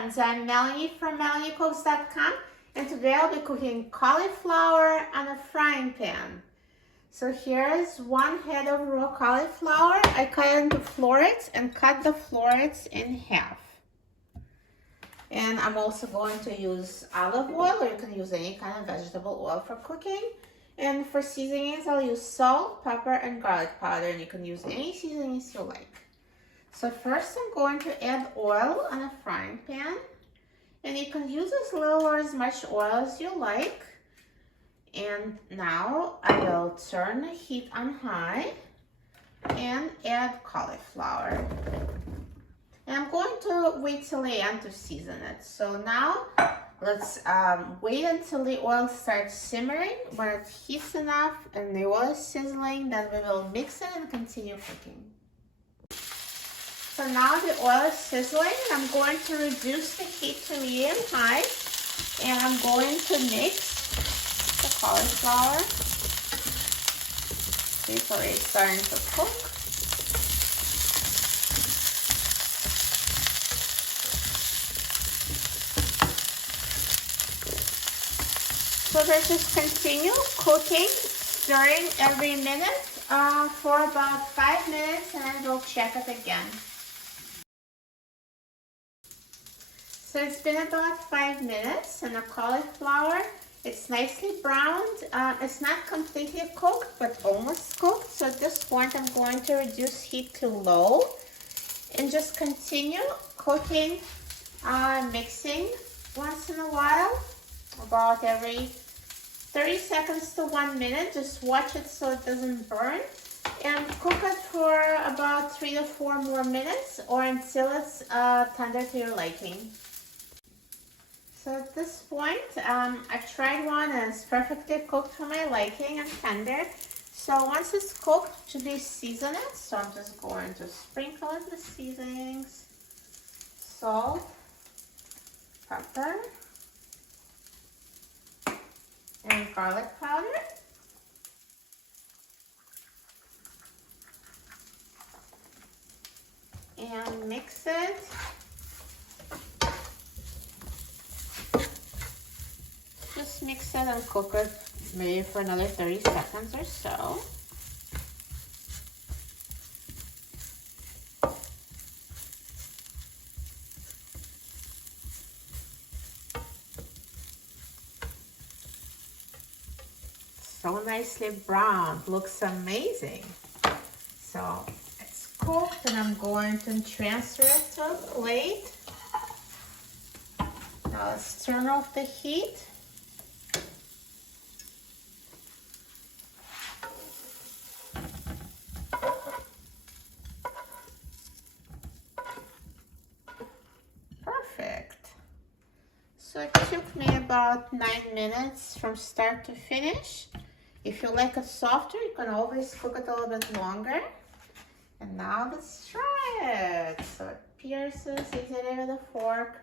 friends, I'm Melanie from MelanieCooks.com, and today I'll be cooking cauliflower on a frying pan. So here's one head of raw cauliflower. I cut into florets and cut the florets in half. And I'm also going to use olive oil, or you can use any kind of vegetable oil for cooking. And for seasonings, I'll use salt, pepper, and garlic powder, and you can use any seasonings you like. So first I'm going to add oil on a frying pan, and you can use as little or as much oil as you like. And now I will turn the heat on high and add cauliflower. And I'm going to wait till the end to season it. So now let's wait until the oil starts simmering. When it heats enough and the oil is sizzling, then we will mix it and continue cooking. So now the oil is sizzling. I'm going to reduce the heat to medium high, and I'm going to mix the cauliflower. See, it's already starting to cook. So let's just continue cooking, stirring every minute for about 5 minutes, and then we'll check it again. So it's been about 5 minutes, and the cauliflower, it's nicely browned. It's not completely cooked, but almost cooked. So at this point, I'm going to reduce heat to low and just continue cooking, mixing once in a while, about every 30 seconds to 1 minute. Just watch it so it doesn't burn, and cook it for about 3 to 4 more minutes, or until it's tender to your liking. So at this point, I tried one and it's perfectly cooked for my liking and tender. So once it's cooked, to season it. So I'm just going to sprinkle it with seasonings, salt, pepper, and garlic powder. And mix it. Just mix it and cook it maybe for another 30 seconds or so. So nicely browned, looks amazing. So it's cooked, and I'm going to transfer it to a plate. Now let's turn off the heat. Perfect. So it took me about 9 minutes from start to finish. If you like it softer, you can always cook it a little bit longer. And now let's try it. So it pierces easily with a fork.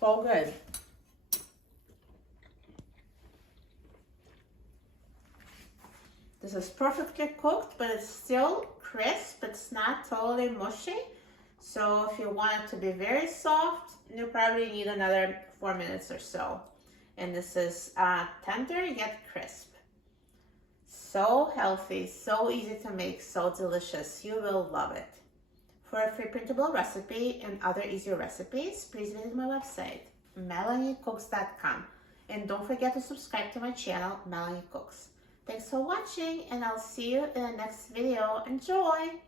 So good. This is perfectly cooked, but it's still crisp. It's not totally mushy. So if you want it to be very soft, you probably need another 4 minutes or so. And this is tender yet crisp. So healthy, so easy to make, so delicious. You will love it. For a free printable recipe and other easier recipes, please visit my website, MelanieCooks.com. And don't forget to subscribe to my channel, Melanie Cooks. Thanks for watching, and I'll see you in the next video. Enjoy!